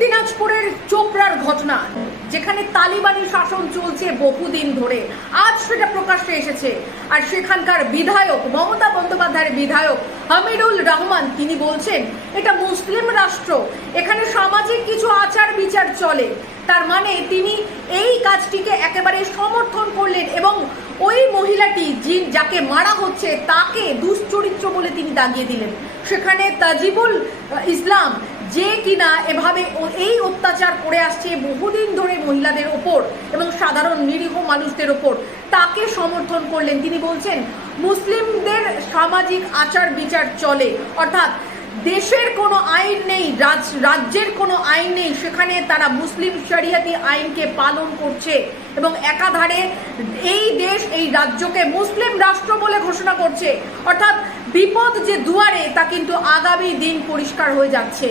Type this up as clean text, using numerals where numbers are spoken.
দিনাজপুরের চোপড়ার ঘটনা, যেখানে তালিবানি শাসন চলছে বহুদিন ধরে, আজ সেটা প্রকাশ্যে এসেছে। আর সেখানকার বিধায়ক, মমতা বন্দ্যোপাধ্যায়ের বিধায়ক হামিদুল রহমান, তিনি বলছেন এটা মুসলিম রাষ্ট্র, এখানে সামাজিক কিছু আচার বিচার চলে। তার মানে তিনি এই কাজটিকে একেবারে সমর্থন করলেন এবং ওই মহিলাটি যাকে মারা হচ্ছে তাকে দুশ্চরিত্র বলে তিনি দাগিয়ে দিলেন। সেখানে তাজিবুল ইসলাম, যে কিনা এভাবে এই অত্যাচার করে আসছে বহুদিন ধরে মহিলাদের ওপর এবং সাধারণ নিরীহ মানুষদের ওপর, তাকে সমর্থন করলেন। তিনি বলছেন মুসলিমদের সামাজিক আচার বিচার চলে, অর্থাৎ দেশের কোনো আইন নেই, রাজ্যের কোনো আইন নেই, সেখানে তারা মুসলিম শরিয়াতি আইনকে পালন করছে এবং একাধারে এই দেশ, এই রাজ্যকে মুসলিম রাষ্ট্র বলে ঘোষণা করছে। অর্থাৎ বিপদ যে দুয়ারে, তা কিন্তু আগামী দিন পরিষ্কার হয়ে যাচ্ছে।